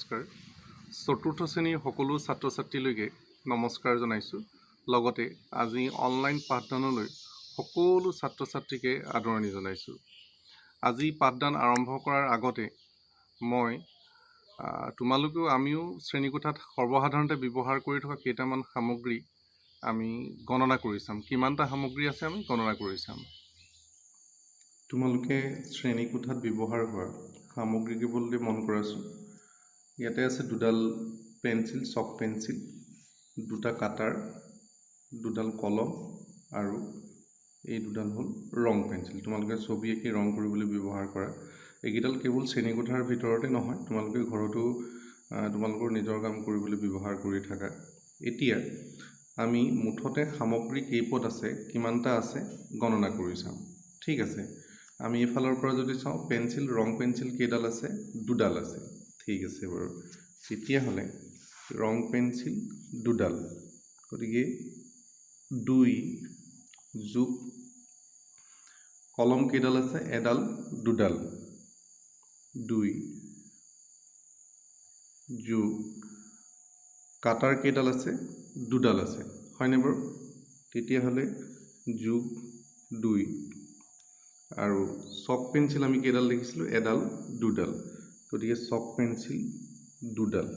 নমস্কাৰ। চতুৰ্থ শ্ৰেণীৰ সকলো ছাত্ৰ ছাত্ৰীলৈকে নমস্কাৰ জনাইছোঁ। লগতে আজি অনলাইন পাঠদানলৈ সকলো ছাত্ৰ ছাত্ৰীকে আদৰণি জনাইছোঁ। আজি পাঠদান আৰম্ভ কৰাৰ আগতে মই তোমালোকেও আমিও শ্ৰেণীকোঠাত সৰ্বসাধাৰণতে ব্যৱহাৰ কৰি থকা কেইটামান সামগ্ৰী আমি গণনা কৰি চাম। কিমানটা সামগ্ৰী আছে আমি গণনা কৰি চাম। তোমালোকে শ্ৰেণীকোঠাত ব্যৱহাৰ হোৱা সামগ্ৰী কেৱলতে মন কৰাচোন। ইয়াতে আছে দুডাল পেঞ্চিল, চক পেঞ্চিল, দুটা কাটাৰ, দুডাল কলম আৰু এই দুডাল হ'ল ৰং পেঞ্চিল। তোমালোকে ছবি আঁকি ৰং কৰিবলৈ ব্যৱহাৰ কৰা। এইকেইডাল কেৱল শ্ৰেণীকোঠাৰ ভিতৰতে নহয়, তোমালোকে ঘৰতো তোমালোকৰ নিজৰ কাম কৰিবলৈ ব্যৱহাৰ কৰি থাকা। এতিয়া আমি মুঠতে সামগ্ৰী কেইপদ আছে, কিমানটা আছে গণনা কৰি চাম। ঠিক আছে, আমি এইফালৰ পৰা যদি চাওঁ, পেঞ্চিল, ৰং পেঞ্চিল কেইডাল আছে? দুডাল আছে। ঠিক আছে বাৰু, তেতিয়াহ'লে ৰং পেঞ্চিল দুডাল, গতিকে 2 যোগ কলম কেইডাল আছে? এডাল, দুডাল, 2 যোগ কাটাৰ কেইডাল আছে? দুডাল আছে, হয়নে বাৰু? তেতিয়াহ'লে যোগ 2 আৰু চক পেঞ্চিল আমি কেইডাল দেখিছিলোঁ? এডাল, দুডাল, গতিকে চক পেঞ্চিল দুডাল।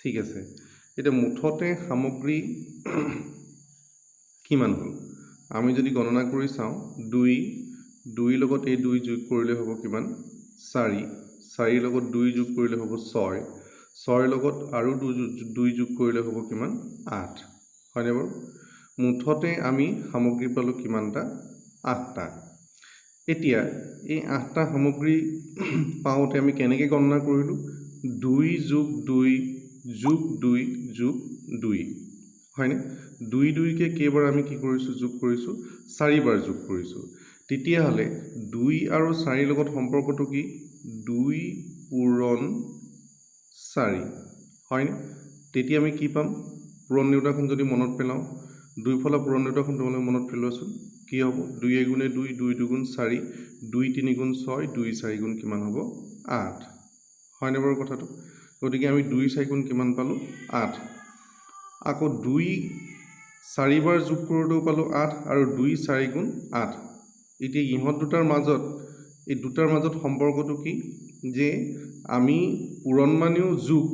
ঠিক আছে, এতিয়া মুঠতে সামগ্ৰী কিমান হ'ল আমি যদি গণনা কৰি চাওঁ, 2 লগত এই 2 যোগ কৰিলে হ'ব কিমান? 4 লগত 2 যোগ কৰিলে হ'ব 6 লগত আৰু 2 যোগ কৰিলে হ'ব কিমান? 8, হয়নে বাৰু? মুঠতে আমি সামগ্ৰী পালোঁ কিমানটা? 8টা। এতিয়া এই 8টা সামগ্ৰী পাওঁতে আমি কেনেকৈ গণনা কৰিলোঁ? 2 যোগ 2 যোগ 2 যোগ 2, হয়নে? 2কে কেইবাৰ আমি কি কৰিছোঁ? যোগ কৰিছোঁ, 4বাৰ যোগ কৰিছোঁ। তেতিয়াহ'লে 2 আৰু 4 লগত সম্পৰ্কটো কি? 2 পূৰণ 4, হয়নে? তেতিয়া আমি কি পাম? পূৰণ নেওতাখন যদি মনত পেলাওঁ, দুইফালৰ পূৰণ নেওতাখন তোমালোকে মনত পেলোৱাচোন। কি হ'ব? 2 এগুণে 2, 2 দুগুণ 4, 2 3 গুণ 6, 2 4 গুণ কিমান হ'ব? 8, হয়নে বাৰু কথাটো? গতিকে আমি 2 4 গুণ কিমান পালোঁ? 8। আকৌ 2 4বাৰ যোগ কৰোঁতেও পালোঁ 8 আৰু 2 4 গুণ 8। এতিয়া ইহঁত দুটাৰ মাজত, এই দুটাৰ মাজত সম্পৰ্কটো কি? যে আমি পূৰণ মানেও যোগ,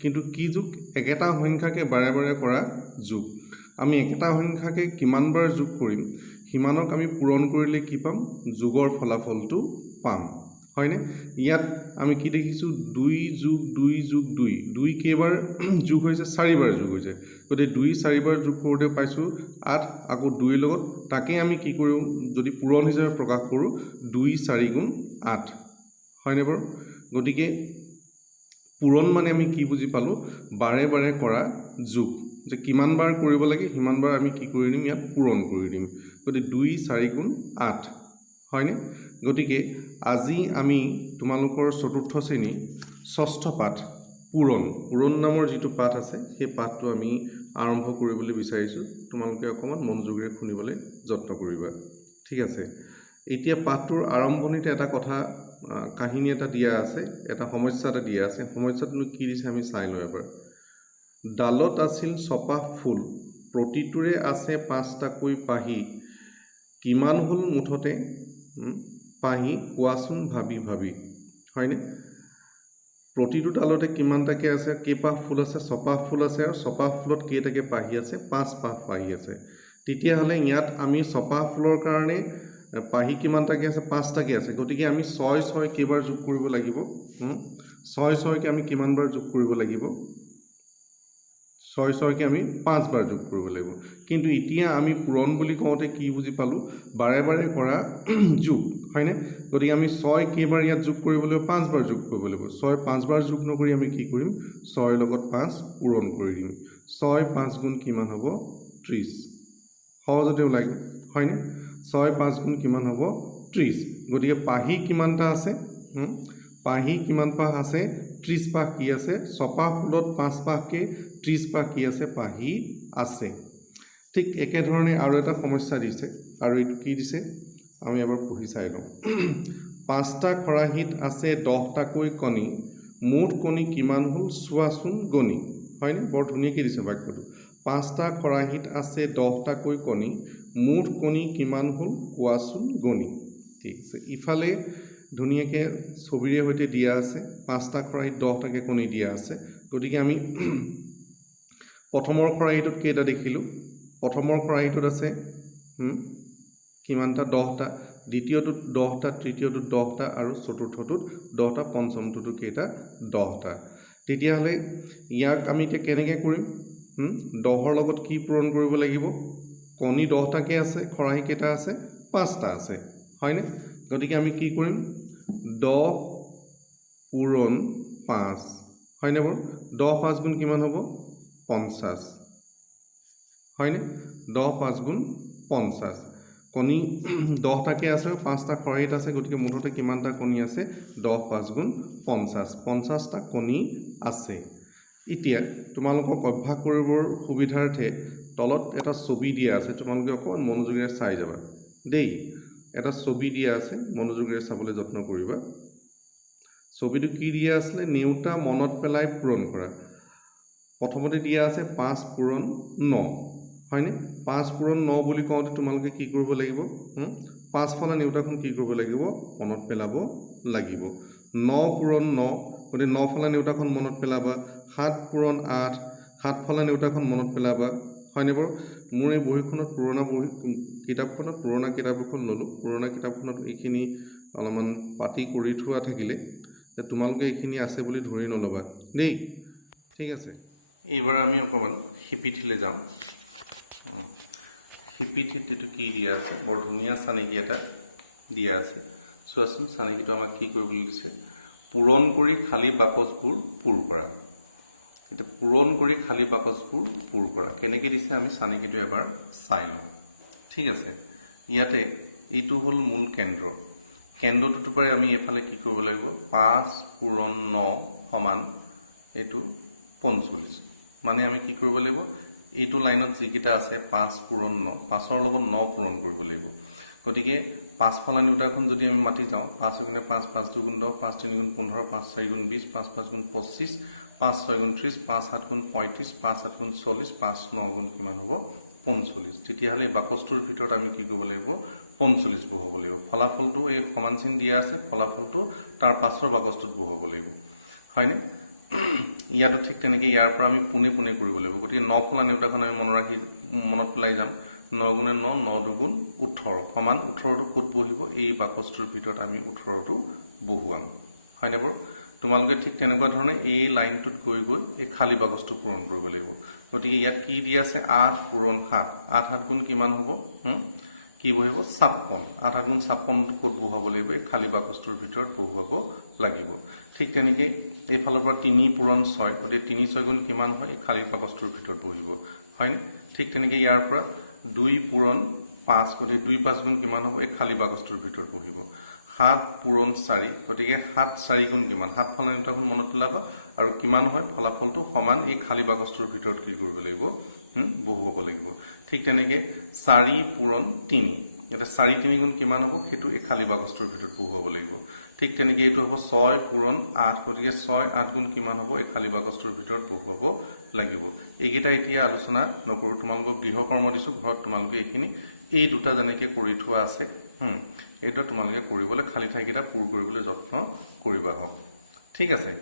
কিন্তু কি যোগ? একেটা সংখ্যাকে বাৰে বাৰে কৰা যোগ। আমি একেটা সংখ্যাকে কিমানবাৰ যোগ কৰিম সিমানক আমি পূৰণ কৰিলে কি পাম? যোগৰ ফলাফলটো পাম, হয়নে? ইয়াত আমি কি দেখিছোঁ? 2 যোগ 2 যোগ 2 কেইবাৰ যোগ হৈছে? 4বাৰ যোগ হৈছে। গতিকে 2 4বাৰ যোগ কৰোঁতে পাইছোঁ 8, আকৌ 2 লগত তাকে আমি কি কৰোঁ? যদি পূৰণ হিচাপে প্ৰকাশ কৰোঁ, 2 4 গুণ 8, হয়নে বাৰু? গতিকে পূৰণ মানে আমি কি বুজি পালোঁ? বাৰে বাৰে কৰা যোগ, যে কিমান বাৰ কৰিব লাগে সিমান বাৰ আমি কি কৰি দিম? ইয়াত পূৰণ কৰি দিম। গতিকে 2 4 গুণ 8, হয়নে? গতিকে আজি আমি তোমালোকৰ চতুৰ্থ শ্ৰেণী ষষ্ঠ পাঠ পূৰণ নামৰ যিটো পাঠ আছে, সেই পাঠটো আমি আৰম্ভ কৰিবলৈ বিচাৰিছোঁ। তোমালোকে অকণমান মনোযোগেৰে শুনিবলৈ যত্ন কৰিবা। ঠিক আছে, এতিয়া পাঠটোৰ আৰম্ভণিতে এটা কথা, কাহিনী এটা দিয়া আছে, এটা সমস্যা এটা দিয়া আছে। সমস্যাটোনো কি দিছে আমি চাই লওঁ এবাৰ। ডালত আছিল ছপাহ ফুল, প্ৰতিটোৰে আছে 5টাকৈ পাহি, কিমান হ'ল মুঠতে পাহি কোৱাচোন ভাবি ভাবি, হয়নে? প্ৰতিটো ডালতে কিমানটাকৈ আছে? কেইপাহ ফুল আছে? ছপাহ ফুল আছে, আৰু ছপাহ ফুলত কেইটাকৈ পাহি আছে? 5 পাহ পাহি আছে। তেতিয়াহ'লে ইয়াত আমি ছপাহ ফুলৰ কাৰণে পাহি কিমানটাকৈ আছে? 5টাকৈ আছে। গতিকে আমি 6 6 কেইবাৰ যোগ কৰিব লাগিব? 6 6কে আমি কিমানবাৰ যোগ কৰিব লাগিব? 6 6কে আমি 5বাৰ যোগ কৰিব লাগিব। কিন্তু এতিয়া আমি পূৰণ বুলি কওঁতে কি বুজি পালোঁ? বাৰে বাৰে কৰা যোগ, হয়নে? গতিকে আমি 6 কেইবাৰ ইয়াত যোগ কৰিব লাগিব? 5বাৰ যোগ কৰিব লাগিব। 6 5বাৰ যোগ নকৰি আমি কি কৰিম? 6 লগত 5 পূৰণ কৰি দিম। 6 5 গুণ কিমান হ'ব? 30, সহজতে ওলাই গ'ল, হয়নে? 6 5 গুণ কিমান হ'ব? 30। গতিকে পাহি কিমানটা আছে? পাহি কিমান পাহ আছে? 30 পাহ কি আছে? ছপাহ ফুলত 5 পাহকৈ 30 পাহ কি আছে? পাহি আছে। ঠিক একেধৰণে আৰু এটা সমস্যা দিছে, আৰু এইটো কি দিছে আমি এবাৰ পঢ়ি চাই লওঁ। 5টা খৰাহীত আছে 10টাকৈ কণী, মুঠ কণী কিমান হ'ল চোৱাচোন গণি হয়নে বৰ ধুনীয়াকৈ দিছে বাক্যটো 5টা খৰাহিত আছে 10টাকৈ কণী মুঠ কণী কিমান হ'ল কোৱাচোন গণি ঠিক আছে ইফালে ধুনীয়াকৈ ছবিৰে সৈতে দিয়া আছে 5টা খৰাহিত 10টাকৈ কণী দিয়া আছে গতিকে আমি প্ৰথমৰ খৰাহিটোত কেইটা দেখিলোঁ প্ৰথমৰ খৰাহিটোত আছে কিমানটা 10টা দ্বিতীয়টোত 10টা তৃতীয়টোত 10টা আৰু চতুৰ্থটোত 10টা পঞ্চমটোতো কেইটা 10টা তেতিয়াহ'লে ইয়াক আমি এতিয়া কেনেকৈ কৰিম 10ৰ লগত কি পূৰণ কৰিব লাগিব কণী 10টাকে আছে খৰাহি কেইটা আছে 5টা আছে হয়নে গতিকে আমি কি কৰিম 10 পূৰণ 5 হয়নে বাৰু 10 5 গুণ কিমান হ'ব 50 হয়নে 10 5 গুণ 50 কণী 10টাকে আছে 5টা খৰাহিত আছে গতিকে মুঠতে কিমানটা কণী আছে 10 5 গুণ 50 50টা কণী আছে এতিয়া তোমালোকক অভ্যাস কৰিবৰ সুবিধাৰ্থে তলত এটা ছবি দিয়া আছে তোমালোকে অকণমান মনোযোগেৰে চাই যাবা দেই এটা ছবি দিয়া আছে মনোযোগেৰে চাবলৈ যত্ন কৰিবা ছবিটো কি দিয়া আছিলে নেউতা মনত পেলাই পূৰণ কৰা প্ৰথমতে দিয়া আছে 5 পূৰণ 9 হয়নে 5 পূৰণ 9 বুলি কওঁতে তোমালোকে কি কৰিব লাগিব পাঁচফালে নেউতাখন কি কৰিব লাগিব মনত পেলাব লাগিব 9 পূৰণ 9 গতিকে 9 ফালে নেউতাখন মনত পেলাবা 7 পূৰণ 8 7 ফালে নেউতাখন মনত পেলাবা হয়নে বাৰু মোৰ এই বহিখনত পুৰণা কিতাপ এখন ল'লোঁ পুৰণা কিতাপখনত এইখিনি অলপমান পাতি কৰি থোৱা থাকিলে তোমালোকে এইখিনি আছে বুলি ধৰি নল'বা দেই ঠিক আছে এইবাৰ আমি অকণমান শিপিঠিলৈ যাওঁ শিপিঠিত এইটো কি দিয়া আছে বৰ ধুনীয়া চানেকি এটা দিয়া আছে চোৱাচোন চানেকিটো আমাক কি কৰিবলৈ দিছে পূৰণ কৰি খালী বাকচবোৰ পূৰ কৰা এতিয়া পূৰণ কৰি খালী বাকচবোৰ পূৰ কৰা কেনেকৈ দিছে আমি চানেকিটো এবাৰ চাই লওঁ ঠিক আছে ইয়াতে এইটো হ'ল মূল কেন্দ্ৰটোৰ পৰাই আমি এফালে কি কৰিব লাগিব 5 পূৰণ 9 সমান এইটো 45 মানে আমি কি কৰিব লাগিব এইটো লাইনত যিকেইটা আছে 5 পূৰণ 9 5ৰ লগত 9 পূৰণ কৰিব লাগিব গতিকে 5 ফালা নেউতাখন যদি আমি মাতি যাওঁ 5 গুণে 5 5 2 গুণ 10 5 3 গুণ 15 5 4 গুণ 20 5 5 গুণ 25 5 6 গুণ 30 5 7 গুণ 35 5 8 গুণ 40 5 9 গুণ কিমান হ'ব 45 তেতিয়াহ'লে বাকচটোৰ ভিতৰত আমি কি কৰিব লাগিব 45 বহুৱাব লাগিব ফলাফলটো এই সমান চিন দিয়া আছে ফলাফলটো তাৰ পাছৰ বাকচটোত বহুৱাব লাগিব হয়নে ইয়াতো ঠিক তেনেকৈ ইয়াৰ পৰা আমি পোনে পোনে কৰিব লাগিব গতিকে 9 ফালা নেউতাখন আমি মনত পেলাই যাম 9 গুণে 9 9 দুগুণ 18 সমান 18টো ক'ত বহিব এই বাকচটোৰ ভিতৰত আমি 18টো বহুৱাম হয়নে বাৰু তোমালোকে ঠিক তেনেকুৱা ধৰণে এই লাইনটোত গৈ এই খালী বাকচটো পূৰণ কৰিব লাগিব গতিকে ইয়াত কি দিয়া আছে 8 পূৰণ 7 8 7 গুণ কিমান হ'ব কি বহিব 56 8 গুণ 56 ক'ত বহুৱাব লাগিব এই খালী বাকচটোৰ ভিতৰত বহুৱাব লাগিব ঠিক তেনেকৈ এইফালৰ পৰা 3 পূৰণ 6 গতিকে 3 6 গুণ কিমান হয় এই খালী বাকচটোৰ ভিতৰত বহিব হয়নে ঠিক তেনেকৈ ইয়াৰ পৰা 2 পূৰণ 5 গতিকে 2 5 গুণ কিমান হ'ব এই খালী বাকচটোৰ ভিতৰত বহিব 7 পূৰণ 4 গতিকে 7 4 গুণ কিমান 7 ফালে নেউতাখন মনত পেলাবা আৰু কিমান হয় ফলাফলটো সমান এই খালী বাকচটোৰ ভিতৰত কি কৰিব লাগিব বহুৱাব লাগিব ঠিক তেনেকৈ 4 পূৰণ 3 এটা 4 3 গুণ কিমান হ'ব সেইটো এই খালী বাকচটোৰ ভিতৰত বহুৱাব লাগিব ঠিক তেনেকৈ এইটো হ'ব 6 পূৰণ 8 গতিকে 6 8 গুণ কিমান হ'ব এই খালী বাকচটোৰ ভিতৰত বহুৱাব লাগিব এইকেইটা এতিয়া আলোচনা নকৰোঁ তোমালোকক গৃহকৰ্ম দিছোঁ ঘৰত তোমালোকে এইখিনি এই দুটা যেনেকৈ কৰি থোৱা আছে এইটো তোমালোকে কৰিবলৈ খালী ঠাইকেইটা পূৰ কৰিবলৈ যত্ন কৰিবা হওক ঠিক আছে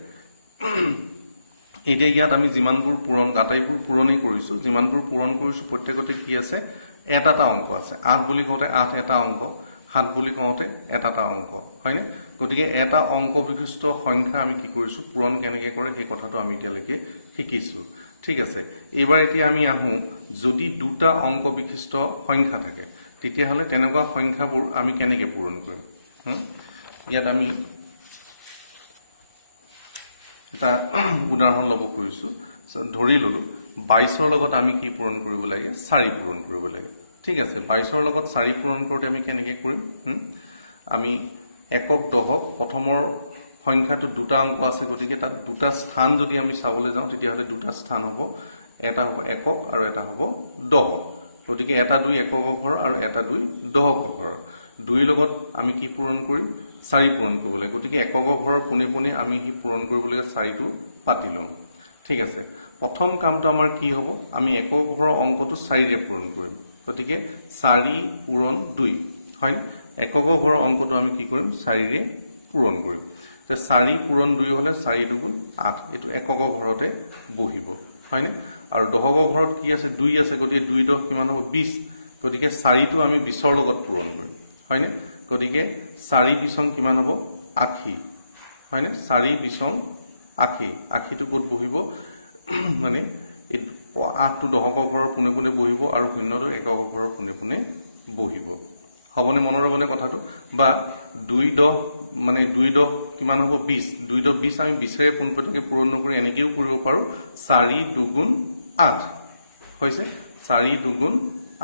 এতিয়া ইয়াত আমি যিমানবোৰ আটাইবোৰ পূৰণেই কৰিছোঁ যিমানবোৰ পূৰণ কৰিছোঁ প্ৰত্যেকতে কি আছে এটা অংক আছে 8 বুলি কওঁতে 8 এটা অংক 7 বুলি কওঁতে এটা অংক হয়নে গতিকে এটা অংক বিশিষ্ট সংখ্যা আমি কি কৰিছোঁ পূৰণ কেনেকৈ কৰে সেই কথাটো আমি এতিয়ালৈকে শিকিছোঁ ঠিক আছে এইবাৰ এতিয়া আমি আহোঁ যদি দুটা অংক বিশিষ্ট সংখ্যা থাকে তেতিয়াহ'লে তেনেকুৱা সংখ্যাবোৰ আমি কেনেকৈ পূৰণ কৰিম ইয়াত আমি এটা উদাহৰণ ল'ব খুজিছোঁ ধৰি ল'লোঁ 22ৰ লগত আমি কি পূৰণ কৰিব লাগে 4 পূৰণ কৰিব লাগে ঠিক আছে 22ৰ লগত 4 পূৰণ কৰোঁতে আমি কেনেকৈ কৰিম আমি একক দহক প্ৰথমৰ সংখ্যাটো দুটা অংক আছে গতিকে তাত দুটা স্থান যদি আমি চাবলৈ যাওঁ তেতিয়াহ'লে দুটা স্থান হ'ব এটা হ'ব একক আৰু এটা হ'ব দহক গতিকে এটা 2 এককৰ ঘৰ আৰু এটা 2 দহকৰ ঘৰ 2 লগত আমি কি পূৰণ কৰিম 4 পূৰণ কৰিব লাগে গতিকে একক ঘৰৰ পোনে পোনে আমি কি পূৰণ কৰিব লাগে 4টো পাতি লম ঠিক আছে প্ৰথম কামটো আমাৰ কি হ'ব আমি একক ঘৰৰ অংকটো 4 ৰে পূৰণ কৰিম গতিকে 4 পূৰণ 2 হয় একক ঘৰৰ অংকটো আমি কি কৰিম 4 ৰে পূৰণ কৰিম তে 4 পূৰণ 2 হলে 4 দুগুণ 8 এটো একক ঘৰতে বহিব হয়নে আৰু দহক ঘৰত কি আছে 2 আছে গতিকে 2 দহ কিমান হ'ব 20 গতিকে 4 টো আমি 20 ৰ লগত পূৰণ কৰিম হয়নে গতিকে 4 20 কিমান হ'ব 80 হয়নে 4 20 80 80 টো ক'ত বহিব মানে 8 টো দহক ঘৰৰ পোনে পোনে বহিব আৰু 0 টো একক ঘৰৰ পোনে পোনে বহিব হবনে মনৰ ৰবনে কথাটো বা 2 দহ মানে 2 দহ কিমান হ'ব 20 2 দহ 20 আমি 20 ৰে পোনপটীয়াকৈ পূৰণ নকৰি এনেকেও কৰিব পাৰো 4 দুগুণ 8 হৈছে 4 দুগুণ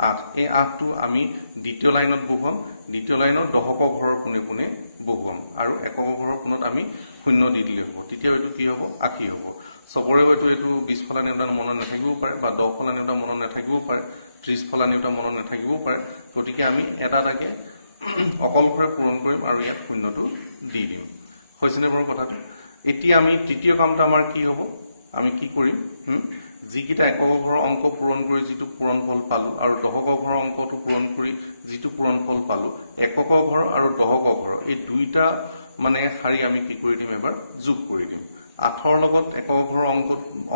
8 এই 8 টো আমি দ্বিতীয় লাইনত বহুৱাম দ্বিতীয় লাইনত দহক ঘৰৰ পোনে পোনে বহুৱাম আৰু একক ঘৰৰ পোনত আমি 0 দি দিলে হ'ব তেতিয়া এটো কি হ'ব 80 হ'ব সবৰে হয়তো এটো 20 ফলা নেউটা মনত নাথাকিবও পাৰে বা 10 ফলা নেউটা মনত নাথাকিবও পাৰে 30 ফলা নেউটা মনত নাথাকিবও পাৰে গতিকে আমি এটা এটাকে অকলভাৱে পূৰণ কৰিম আৰু ইয়াত 0 টো দি দিম হৈছেনে বাৰু কথাটো এতিয়া আমি তৃতীয় কামটো আমাৰ কি হ'ব আমি কি কৰিম যিকিটা একক ঘৰৰ অংক পূৰণ কৰি যিটো পূৰণফল পালো আৰু দহক ঘৰৰ অংকটো পূৰণ কৰি যিটো পূৰণফল পালো একক ঘৰ আৰু দহক ঘৰ এই দুইটা মানে শাৰী আমি কি কৰি দিম এবাৰ যোগ কৰি দিম 8 ৰ লগত একক ঘৰৰ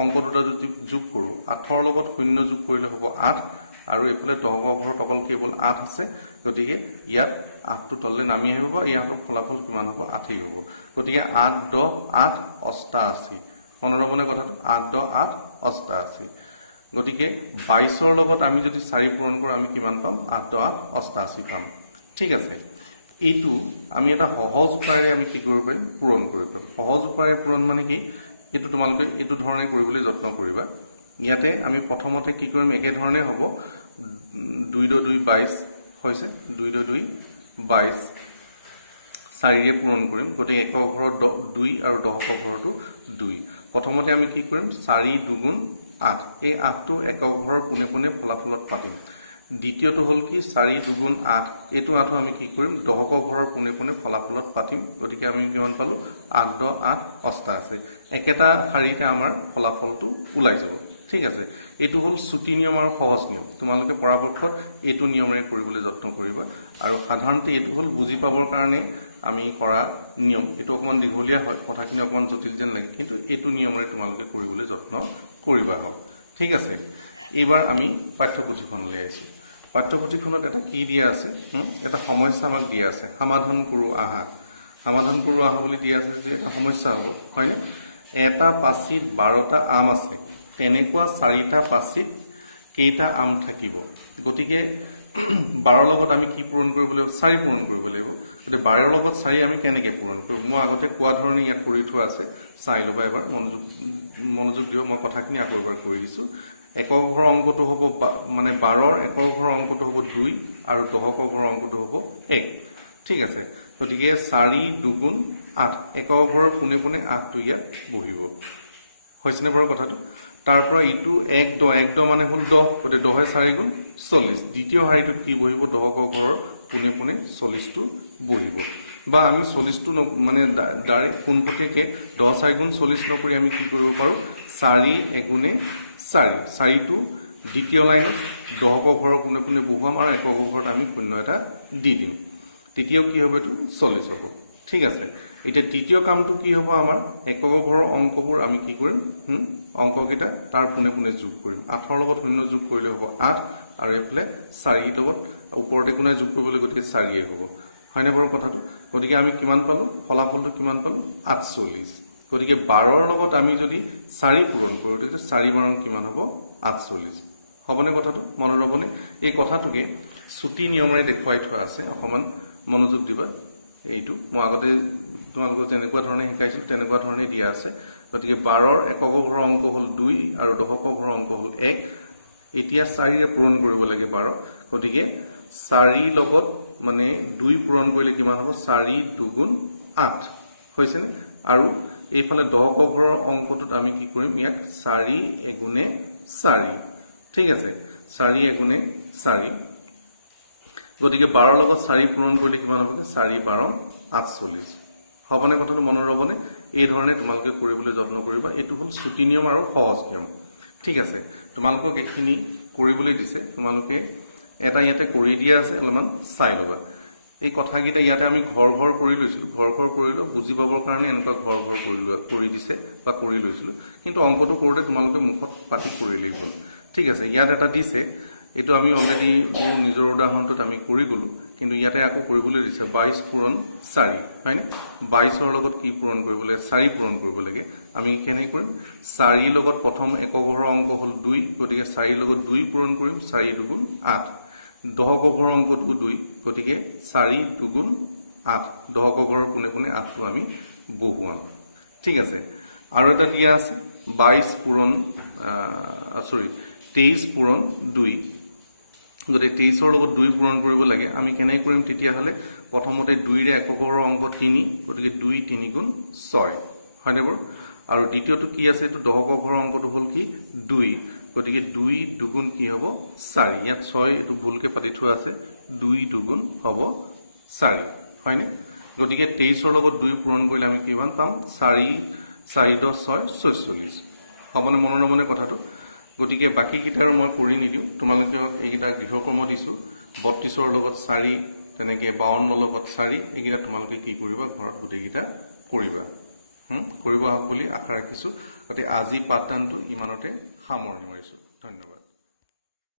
অংক দুটা যদি যোগ কৰো 8 ৰ লগত 0 যোগ কৰিলে হ'ব 8 আৰু এইফালে দহক ঘৰত অকল কেৱল 8 আছে গতিকে ইয়াত 8 টো তললে নামি আহিব বা ইয়াৰ ফলাফল কিমান হ'ব 8 হ'ব গতিকে 8 10 8 88 মনৰবনে কথাটো 8 10 8 88 গতিকে 22 ৰ লগত আমি যদি 4 পূৰণ কৰো আমি কিমান পাম 8 10 88 পাম ঠিক আছে এইটো আমি এটা সহজ উপায়েৰে আমি কি কৰিব পাৰিম পূৰণ কৰিব পাৰিম সহজ উপায়েৰে পূৰণ মানে কি এটো তোমালোকে এটো ধৰণে কৰিবলৈ যত্ন কৰিবা ইয়াতে আমি প্ৰথমতে কি কৰিম একে ধৰণে হ'ব 2 2 22 হৈছে 2 2 22 4 ৰে পূৰণ কৰিম গতিকে একক ঘৰত 2 আৰু দহক ঘৰটো 2 প্ৰথমতে আমি কি কৰিম 4 দুগুণ 8 এই 8 টো একক ঘৰৰ পোনে পোনে ফলাফলত পাতিম দ্বিতীয়টো হল কি 4 দুগুণ 8 এটো 8 আমি কি কৰিম দহক ঘৰৰ পোনে পোনে ফলাফলত পাতিম গতিকে আমি কিমান পালো 8 10 8 88 একেটা শাৰীতে আমাৰ ফলাফলটো ওলাই যাব ঠিক আছে এটো হল ছুটি নিয়ম আৰু সহজ নিয়ম তোমালোকে পৰাপক্ষত এটো নিয়মৰে কৰিবলৈ যত্ন কৰিবা আৰু সাধাৰণতে এটো হল বুজি পাবৰ কাৰণে আমি কৰা নিয়ম এটো অকমান দীঘলীয়া হয় কথাখিনি অকমান জটিল যেন লাগে কিন্তু এটো নিয়মৰে তোমালোকে কৰিবলৈ যত্ন কৰিবা ঠিক আছে এবাৰ আমি পাঠ্যপুথিখন লৈ আছো পাঠ্যপুথিখনত এটা কি দিয়া আছে এটা সমস্যা আমাক দিয়া আছে সমাধান কৰো আহা বুলি দিয়া আছে যে এটা সমস্যা হ'ব হয়নে এটা পাচিত 12টা আম আছে তেনেকুৱা 4টা পাচিত কেইটা আম থাকিব গতিকে 12 লগত আমি কি পূৰণ কৰিব লাগিব 4 পূৰণ কৰিব লাগিব গতিকে 12 লগত 4 আমি কেনেকৈ পূৰণ কৰিম মই আগতে কোৱা ধৰণে ইয়াত কৰি থোৱা আছে চাই ল'বা এবাৰ মনোযোগ দিও মই কথাখিনি আকৌ এবাৰ কৰি দিছো একক ঘৰৰ অংকটো হ'ব মানে 12 ৰ একক ঘৰৰ অংকটো হ'ব 2 আৰু দহক ঘৰৰ অংকটো হ'ব 1 ঠিক আছে গতিকে 4 দুগুণ 8 একক ঘৰৰ পোনে পোনে 8 টো ইয়াত বহিব হৈছেনে বাৰু কথাটো তাৰ পৰা ইটো 1 10 মানে হল 10 গতিকে 10 4 গুণ 40 দ্বিতীয় শাৰীটোত কি বহিব দহক ঘৰৰ পোনে পোনে 40 টো বহিব বা আমি 40 টো মানে ডাইৰেক্ট পোনপটীয়াকৈ 10 4 গুণ 40 নকৰি আমি কি কৰিব পাৰো 4 এগুণে 4 টো দ্বিতীয় লাইনত দহক ঘৰৰ পোনে পোনে বহুৱাম আৰু একক ঘৰত আমি 0 এটা দি দিম তৃতীয় কি হ'ব এটো 40 হ'ব ঠিক আছে এতিয়া তৃতীয় কামটো কি হ'ব আমাৰ একক ঘৰৰ অংকবোৰ আমি কি কৰিম অংককেইটা তাৰ পোনে পোনে যোগ কৰিম 8 ৰ লগত 0 যোগ কৰিলে হ'ব 8 আৰু এফালে 4 লগত ওপৰতে কোনে যোগ কৰিবলৈ গতিকে 4 হ'ব হয়নে বাৰু কথাটো গতিকে আমি কিমান পালো ফলাফলটো কিমান পালো 48 গতিকে 12 ৰ লগত আমি যদি 4 পূৰণ কৰো তেতিয়া 4 12 কিমান হ'ব 48 হবনে কথাটো মনত ৰবনে এই কথাটোকে ছুটি নিয়মেৰে দেখুৱাই থোৱা আছে অকমান মনোযোগ দিবা এইটো মই আগতে তোমালোকক যেনেকুৱা ধৰণে শিকাইছিল তেনেকুৱা ধৰণে দিয়া আছে গতিকে 12 ৰ একক ঘৰৰ অংক হল 2 আৰু দহক ঘৰৰ অংক হল 1 এতিয়া 4 ৰে পূৰণ কৰিব লাগে 12 গতিকে 4 লগত মানে 2 পূৰণ কৰিলে কিমান হ'ব 4 দুগুণ 8 হৈছে আৰু এইফালে দহক ঘৰৰ অংকটোত আমি কি কৰিম ইয়াক 4 এগুণে 4 ঠিক আছে 4 এগুণে 4 গতিকে 12 লগত 4 পূৰণ কৰিলে কিমান হ'ব 4 12 48 হ'বনে কথাটো মনত ৰ'বনে এই ধৰণে তোমালোকে কৰিবলৈ যত্ন কৰিবা এইটো হ'ল ছুটি নিয়ম আৰু সহজ নিয়ম ঠিক আছে তোমালোকক এখিনি কৰিবলৈ দিছে তোমালোকে এটা ইয়াতে কৰি দিয়া আছে অলপমান চাই ল'বা এই কথাকেইটা ইয়াতে আমি ঘৰ ঘৰ কৰি লৈছিলোঁ ঘৰ ঘৰ কৰিলে বুজি পাবৰ কাৰণে এনেকুৱা ঘৰ ঘৰ কৰি দিছে বা কৰি লৈছিলোঁ কিন্তু অংকটো কৰোঁতে তোমালোকে মুখত পাতি কৰি লাগিব ঠিক আছে ইয়াত এটা দিছে এইটো আমি অলৰেডি নিজৰ উদাহৰণটোত আমি কৰি গ'লোঁ কিন্তু ইয়াতে আকৌ কৰিবলৈ দিছে 22 পূৰণ 4 হয়নে 22ৰ লগত কি পূৰণ কৰিব লাগে 4 পূৰণ কৰিব লাগে আমি কেনে কৰিম 4 লগত প্ৰথম একক ঘৰৰ অংক হ'ল 2 গতিকে 4 লগত 2 পূৰণ কৰিম 4 দুগুণ 8 10 ঘৰৰ অংকটো 2 গতিকে 4 দুগুণ 8 10 ঘৰৰ কোনে কোনে 8টো আমি বহুৱাম ঠিক আছে আৰু এটা দিয়া আছে 22 পূৰণ 23 পূৰণ 2 যদি 23ৰ লগত 2 পূৰণ কৰিব লাগে আমি কেনে কৰিম তেতিয়া হলে প্ৰথমতে 2 ৰে একক ঘৰৰ অংক 3 গতিকে 2 3 গুণ 6 হয়নে বাৰু আৰু দ্বিতীয়টো কি আছে এটো 10 ঘৰৰ অংকটো হ'ল কি 2 গতিকে 2 দুগুণ কি হ'ব 4 ইয়াত 6 এটো ভুলকে পাতি থোৱা আছে 2 দুগুণ হ'ব 4 হয়নে গতিকে 23ৰ লগত 2 পূৰণ কৰিলে আমি কিমান পাম 4 4 10 6 46 হ'বনে মনৰ নমনে কথাটো গতিকে বাকি কিটাৰ মই কৰি নিদিও তোমালোকে এইকিটা গৃহকৰ্ম দিছো 32ৰ লগত 4 তেনেকে 52ৰ লগত 4 এইকিটা তোমালোকে কি কৰিবা ঘৰত গোটেইকিটা কৰিবা কৰিব বুলি আশা ৰাখিছো গতিকে আজি পাঠদানটো ইমানতে সামৰণি মাৰিছো ধন্যবাদ